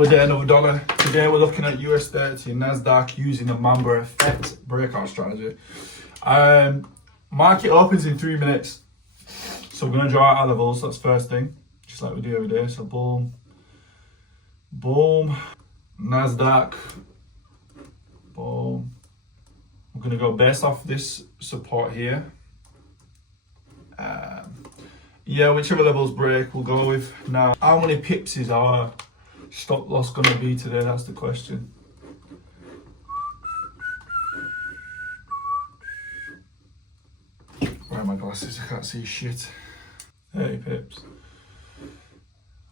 Another day, another dollar. Today we're looking at US 30 Nasdaq using the MambaFX breakout strategy. Market opens in 3 minutes. So we're going to draw out our levels. That's first thing, just like we do every day. So boom, boom, Nasdaq, boom. We're going to go based off this support here. Yeah, whichever levels break, we'll go with. Now, how many pips is our stop loss going to be today? That's the question. Where are my glasses? I can't see shit. 30 pips.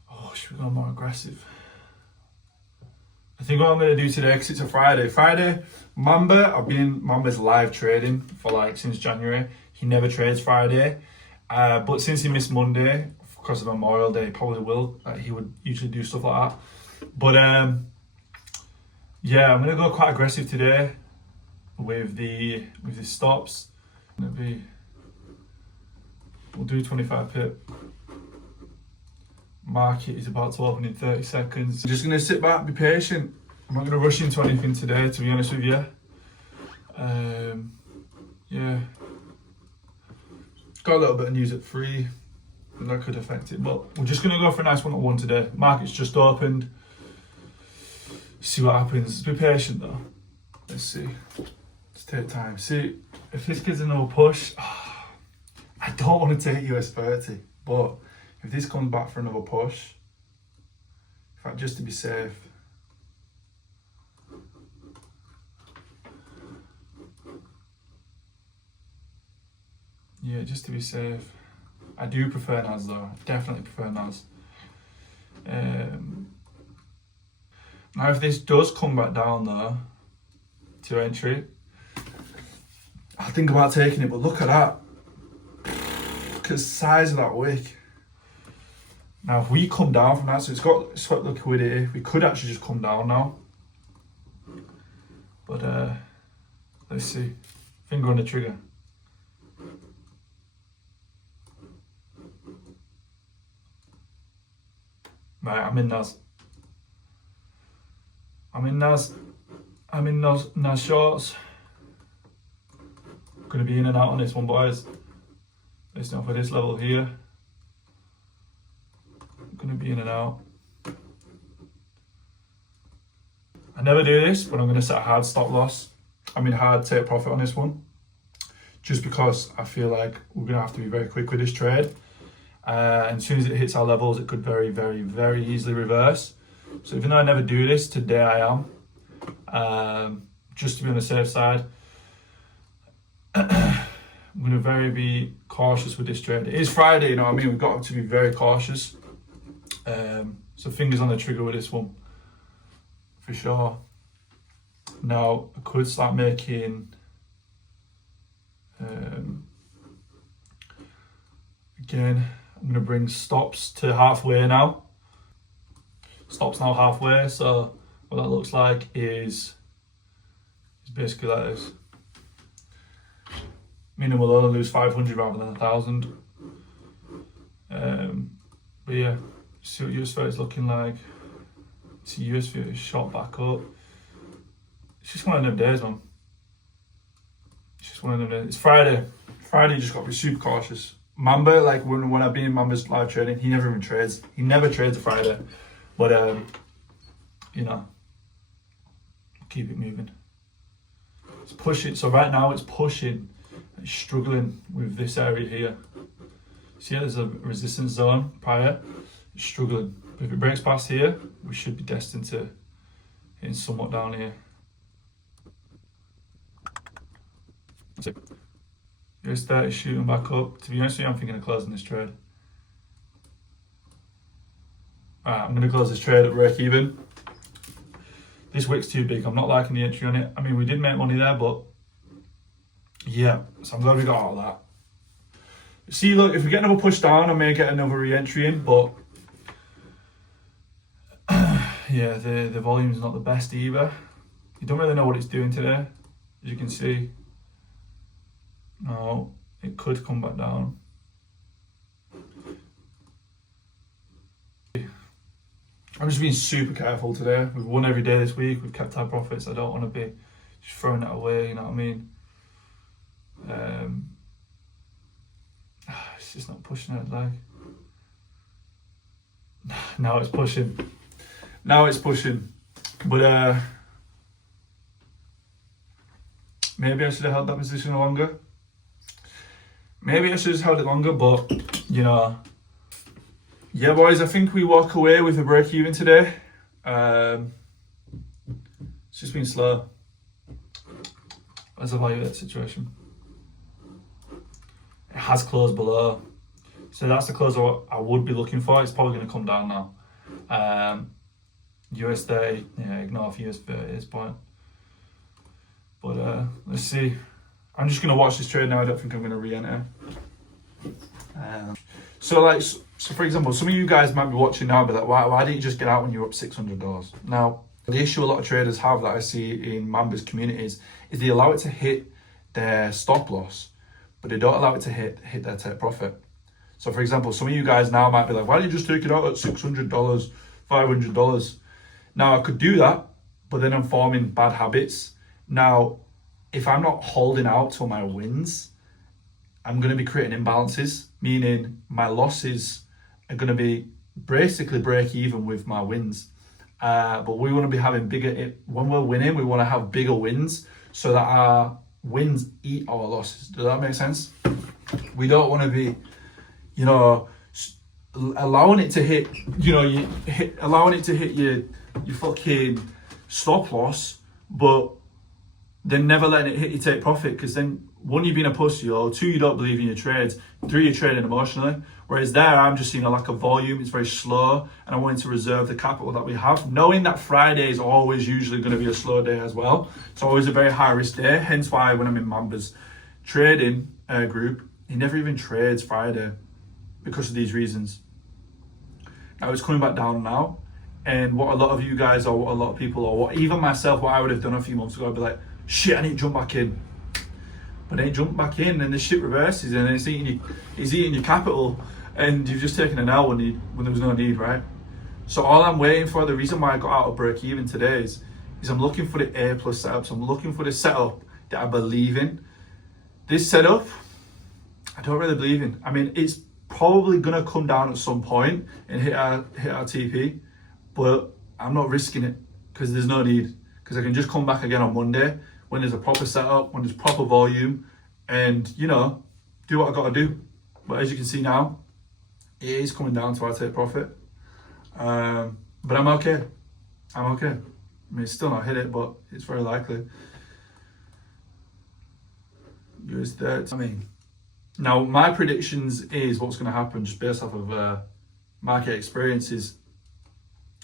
Oh, should we go more aggressive? I think what I'm going to do today, because it's a Friday, Mamba, I've been in Mamba's live trading for like since January. He never trades Friday. But since he missed Monday, because of Memorial Day, he probably will. He would usually do stuff like that. But yeah, I'm going to go quite aggressive today with the stops. We'll do 25 pip. Market is about to open in 30 seconds. I'm just going to sit back, be patient. I'm not going to rush into anything today, to be honest with you. Yeah. Got a little bit of news at 3, and that could affect it. But we're just going to go for a nice 1-on-1 today. Market's just opened. See what happens. Be patient though. Let's see. Let's take time. See, if this gives another push, I don't want to take US 30, but if this comes back for another push, in fact, just to be safe, yeah, just to be safe, I do prefer Nas though. I definitely prefer Nas. Now, if this does come back down though to entry, I'll think about taking it. But look at that. Look at the size of that wick. Now, if we come down from that, so it's got liquidity, we could actually just come down now. But let's see. Finger on the trigger. Right, I'm in Nas. I'm in Nas shorts. Gonna be in and out on this one, boys. Based off of this level here. Gonna be in and out. I never do this, but I'm gonna set a hard stop loss. Hard take profit on this one. Just because I feel like we're gonna have to be very quick with this trade. And as soon as it hits our levels, it could very, very, very easily reverse. So even though I never do this, today I am. Just to be on the safe side. I'm going to be cautious with this trade. It is Friday, you know what I mean? We've got to be very cautious. So fingers on the trigger with this one, for sure. Now, I could start making... again, I'm going to bring stops to halfway now. Stops now halfway, so what that looks like is basically like this. Meaning we'll only lose 500 rather than 1,000. But yeah, see what US 30 is looking like. See US 30 shot back up. It's just one of them days, man. It's just one of them days. It's Friday. Friday, you just got to be super cautious. Mamba, like when I've been in Mamba's live trading, he never even trades. He never trades a Friday. But, you know, keep it moving. It's pushing. So right now it's pushing. It's struggling with this area here. See, there's a resistance zone prior. It's struggling. But if it breaks past here, we should be destined to hitting somewhat down here. US 30 shooting back up. To be honest with you, I'm thinking of closing this trade. Alright, I'm going to close this trade at break even. This wick's too big. I'm not liking the entry on it. We did make money there, but yeah. So I'm glad we got all that. See, look, if we get another push down, I may get another re-entry in, but yeah, the volume's not the best either. You don't really know what it's doing today, as you can see. No, it could come back down. I'm just being super careful today. We've won every day this week. We've kept our profits. I don't want to be just throwing that away. You know what I mean? It's just not pushing it. Like now it's pushing. Now it's pushing. But maybe I should have held that position longer. Maybe I should have held it longer. But you know. Yeah, boys, I think we walk away with a break even today. It's just been slow. Let's evaluate that situation. It has closed below. So that's the close I would be looking for. It's probably going to come down now. US 30, yeah, ignore for US 30 at this point. But let's see. I'm just going to watch this trade now. I don't think I'm going to re-enter. So for example, some of you guys might be watching now, but like, why didn't you just get out when you're up $600? Now, the issue a lot of traders have that I see in Mamba's communities is they allow it to hit their stop loss, but they don't allow it to hit their take profit. So for example, some of you guys now might be like, why didn't you just take it out at $600, $500? Now I could do that, but then I'm forming bad habits. Now, if I'm not holding out till my wins, I'm going to be creating imbalances, meaning my losses are going to be basically break even with my wins. But we want to be having when we're winning, we want to have bigger wins so that our wins eat our losses. Does that make sense? We don't want to be, you know, allowing it to hit, you know, allowing it to hit your fucking stop loss, but then never letting it hit your take profit, because then one, you're being a pussy, or two, you don't believe in your trades, three, you're trading emotionally. Whereas there, I'm just seeing a lack of volume. It's very slow, and I wanted to reserve the capital that we have, knowing that Friday is always usually going to be a slow day as well. It's always a very high risk day. Hence why when I'm in Mamba's trading group, he never even trades Friday because of these reasons. Now it's coming back down now, and what a lot of you guys, or what a lot of people, or what even myself, what I would have done a few months ago, I'd be like, shit, I need to jump back in. But then jump back in, and the shit reverses, and it's eating your capital, and you've just taken an L when there was no need, right? So all I'm waiting for, the reason why I got out of break even today is I'm looking for the A plus setup. So I'm looking for the setup that I believe in. This setup, I don't really believe in. I mean, it's probably gonna come down at some point and hit our TP, but I'm not risking it because there's no need. Because I can just come back again on Monday when there's a proper setup, when there's proper volume, and you know, do what I gotta do. But as you can see now, it is coming down to our take profit. But I'm okay. I mean, it's still not hit it, but it's very likely. US 30. I mean, now my predictions is what's gonna happen just based off of market experiences.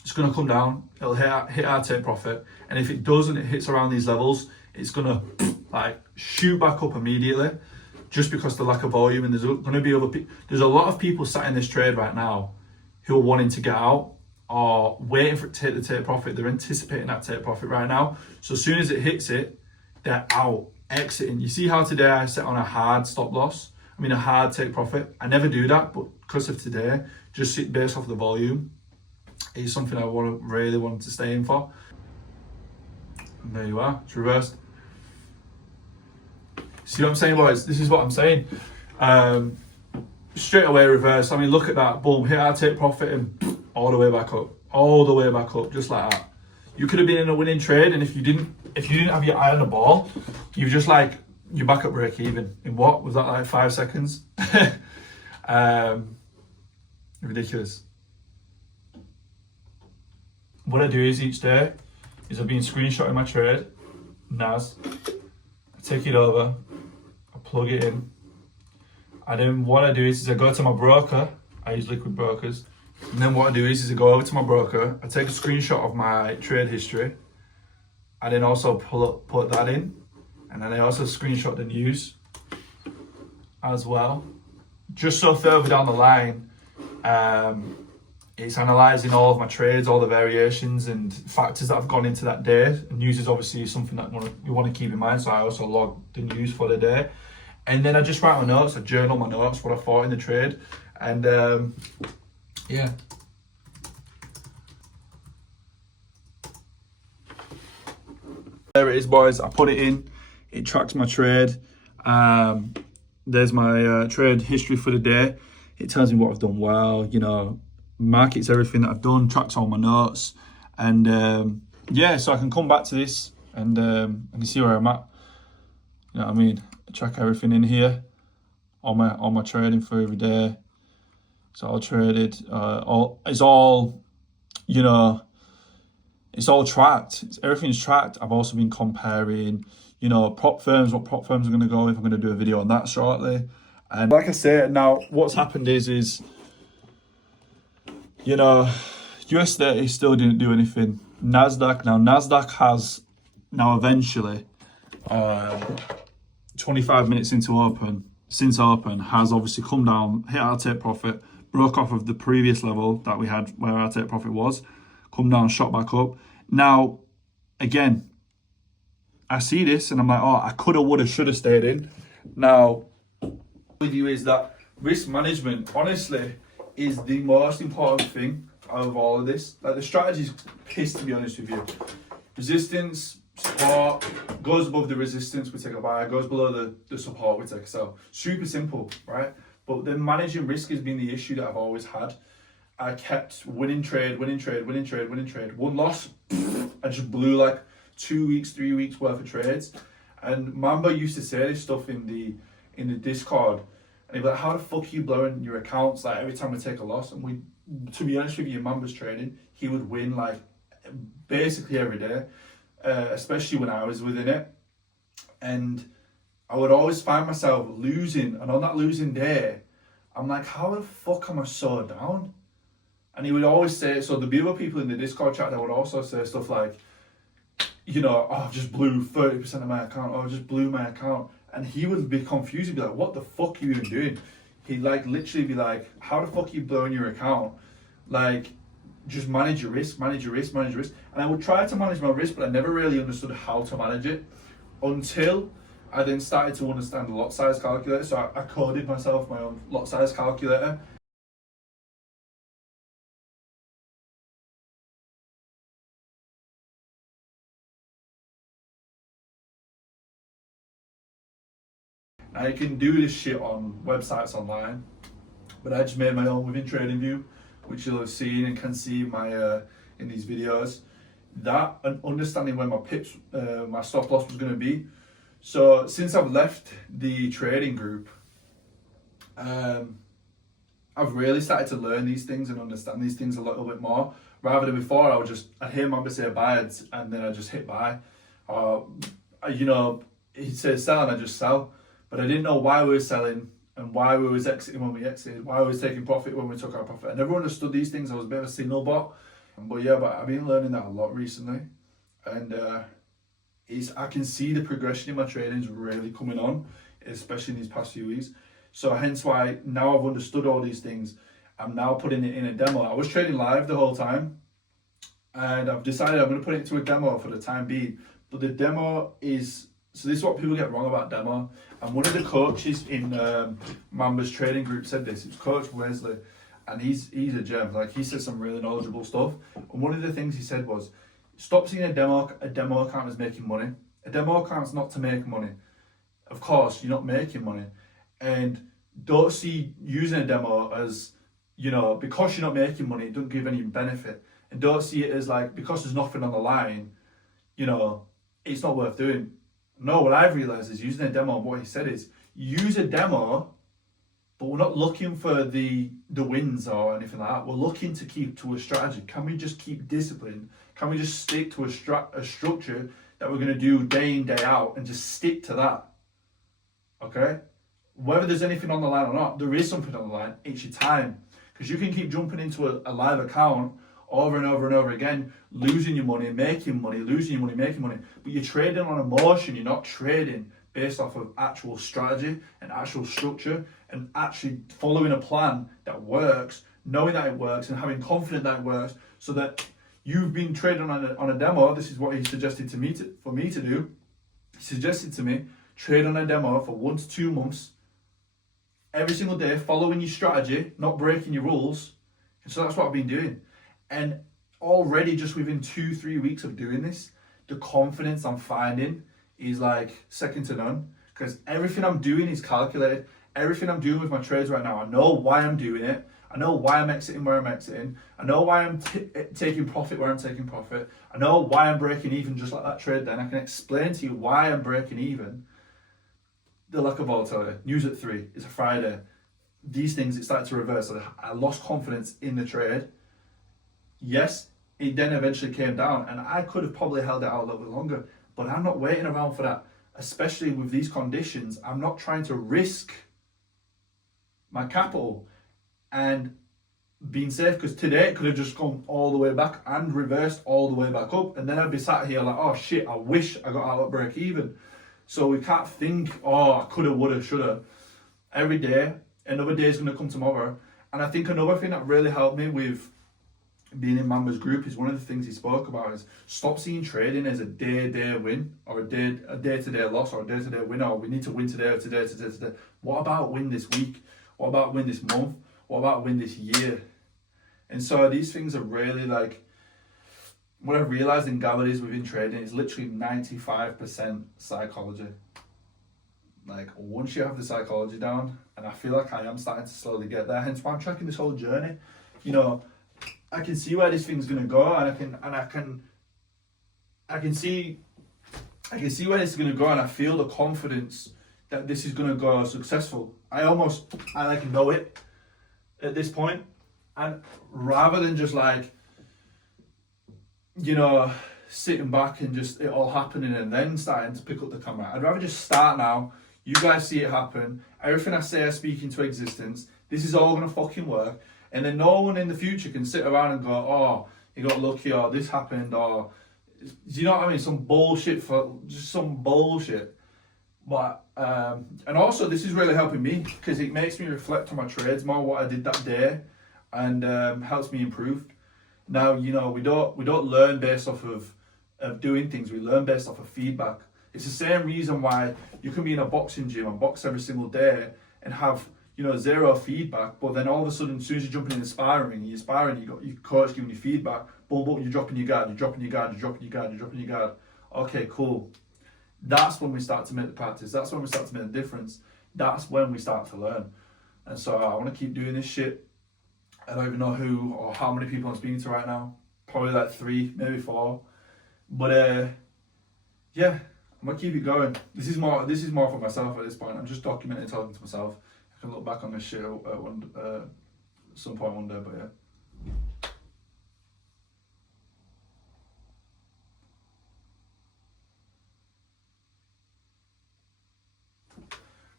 It's gonna come down, it'll hit our take profit, and if it does and it hits around these levels, it's gonna like shoot back up immediately, just because the lack of volume. And there's gonna be there's a lot of people sat in this trade right now who are wanting to get out or waiting for it to hit the take profit. They're anticipating that take profit right now. So as soon as it hits it, they're out, exiting. You see how today I set on a hard stop loss? I mean, a hard take profit. I never do that, but because of today, just based off the volume, it's something I really wanted to stay in for. And there you are, it's reversed. See what I'm saying, boys? This is what I'm saying. Straight away reverse. I mean, look at that. Boom, hit our take profit and all the way back up, just like that. You could have been in a winning trade, and if you didn't have your eye on the ball, you're back at break even. In what was that, like 5 seconds? Ridiculous. What I do is each day is I've been screenshotting my trade, Nas. I take it over, I plug it in, and then what I do is I go to my broker. I use Liquid Brokers, and then what I do is I go over to my broker. I take a screenshot of my trade history, and then also put that in, and then I also screenshot the news as well, just so further down the line, it's analysing all of my trades, all the variations and factors that have gone into that day. And news is obviously something that we want to keep in mind, so I also log the news for the day. And then I just write my notes, I journal my notes, what I thought in the trade. And yeah. There it is, boys. I put it in. It tracks my trade. There's my trade history for the day. It tells me what I've done well, you know, markets everything that I've done, tracks all my notes. And yeah, so I can come back to this and I can see where I'm at. You know what I mean? I track everything in here. All my trading for every day. It's all traded. It's all, you know, it's all tracked. Everything's tracked. I've also been comparing, you know, prop firms, what prop firms are going to go with. I'm going to do a video on that shortly. And like I say, now what's happened is, you know, US30 still didn't do anything. Nasdaq has now eventually, 25 minutes since open, has obviously come down, hit our take profit, broke off of the previous level that we had where our take profit was, come down, shot back up. Now, again, I see this and I'm like, oh, I coulda, woulda, shoulda stayed in. Now, with you is that risk management, honestly, is the most important thing out of all of this. Like, the strategy's pissed, to be honest with you. Resistance, support, goes above the resistance, we take a buy, goes below the support, we take a sell. Super simple, right? But then managing risk has been the issue that I've always had. I kept winning trade. One loss, I just blew like 2 weeks, 3 weeks worth of trades. And Mamba used to say this stuff in the Discord. And he'd be like, how the fuck are you blowing your accounts like every time we take a loss? And to be honest with you, in Mamba's trading, he would win like basically every day, especially when I was within it. And I would always find myself losing. And on that losing day, I'm like, how the fuck am I so down? And he would always say, so there'd be other people in the Discord chat that would also say stuff like, you know, oh, I just blew 30% of my account, or I just blew my account. And he would be confused. He'd be like, what the fuck are you even doing? He'd like literally be like, how the fuck are you blowing your account? Like, just manage your risk. And I would try to manage my risk, but I never really understood how to manage it until I then started to understand the lot size calculator. So I coded myself my own lot size calculator. Now you can do this shit on websites online, but I just made my own within TradingView, which you'll have seen and can see my in these videos. That and understanding where my pips, my stop loss was going to be. So since I've left the trading group, I've really started to learn these things and understand these things a little bit more. Rather than before, I'd hear Mamba say buy and then I just hit buy. You know, he'd say sell and I just sell. But I didn't know why we were selling and why we was exiting when we exited, why we was taking profit when we took our profit. I never understood these things. I was a bit of a signal bot. But yeah, but I've been learning that a lot recently. And I can see the progression in my trading is really coming on, especially in these past few weeks. So hence why now I've understood all these things, I'm now putting it in a demo. I was trading live the whole time. And I've decided I'm going to put it into a demo for the time being. But the demo is... So this is what people get wrong about demo. And one of the coaches in Mamba's trading group said this. It was Coach Wesley, and he's a gem. Like, he said some really knowledgeable stuff. And one of the things he said was, stop seeing a demo account as making money. A demo account's not to make money. Of course, you're not making money. And don't see using a demo as, you know, because you're not making money, it doesn't give any benefit. And don't see it as like, because there's nothing on the line, you know, it's not worth doing. No, what I've realised is using a demo, what he said is, use a demo, but we're not looking for the wins or anything like that. We're looking to keep to a strategy. Can we just keep discipline? Can we just stick to a structure that we're going to do day in, day out and just stick to that? Okay? Whether there's anything on the line or not, there is something on the line. It's your time. Because you can keep jumping into a live account over and over and over again, losing your money, making money, losing your money, making money. But you're trading on emotion. You're not trading based off of actual strategy and actual structure and actually following a plan that works, knowing that it works and having confidence that it works, so that you've been trading on a demo. This is what he suggested to me for me to do. He suggested to me, trade on a demo for 1 to 2 months, every single day, following your strategy, not breaking your rules. And so that's what I've been doing. And already just within 2-3 weeks of doing this, the confidence I'm finding is like second to none, because everything I'm doing is calculated. Everything I'm doing with my trades right now, I know why I'm doing it. I know why I'm exiting where I'm exiting. I know why I'm taking profit where I'm taking profit. I know why I'm breaking even just like that trade then. I can explain to you why I'm breaking even. The lack of volatility. News at 3. It's a Friday. These things, it started to reverse. I lost confidence in the trade. Yes, it then eventually came down, and I could have probably held it out a little bit longer, but I'm not waiting around for that, especially with these conditions. I'm not trying to risk my capital and being safe, because today it could have just gone all the way back and reversed all the way back up, and then I'd be sat here like, oh shit, I wish I got out at break even. So we can't think, oh, I coulda, woulda, shoulda. Every day, another day is going to come tomorrow. And I think another thing that really helped me with being in Mamba's group is one of the things he spoke about is stop seeing trading as a day-to-day win, or a day-to-day loss, or a day-to-day win, or we need to win today or today. What about win this week? What about win this month? What about win this year? And so these things are really like, what I've realized and gathered is within trading, it's literally 95% psychology. Like once you have the psychology down, and I feel like I am starting to slowly get there, hence why I'm tracking this whole journey. You know, I can see where this thing's gonna go, and I can see where this is gonna go, and I feel the confidence that this is gonna go successful. I like know it at this point, and rather than just like, you know, sitting back and just it all happening and then starting to pick up the camera, I'd rather just start now. You guys see it happen. Everything I say I speak into existence. This is all gonna fucking work. And then no one in the future can sit around and go, oh, you got lucky, or this happened, or, do you know what I mean? Some bullshit. But, and also this is really helping me, because it makes me reflect on my trades more, what I did that day, and helps me improve. Now, you know, we don't learn based off of doing things. We learn based off of feedback. It's the same reason why you can be in a boxing gym and box every single day and have, you know, zero feedback, but then all of a sudden, as soon as you're jumping in the sparring ring, you got your coach giving you feedback, boom, you're dropping your guard, you're dropping your guard. Okay, cool. That's when we start to make the practice. That's when we start to make the difference. That's when we start to learn. And so I want to keep doing this shit. I don't even know who or how many people I'm speaking to right now. Probably like 3, maybe 4. But yeah, I'm gonna keep it going. This is more for myself at this point. I'm just documenting, talking to myself. I can look back on this shit at some point one day, but yeah.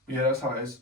Yeah, that's how it is.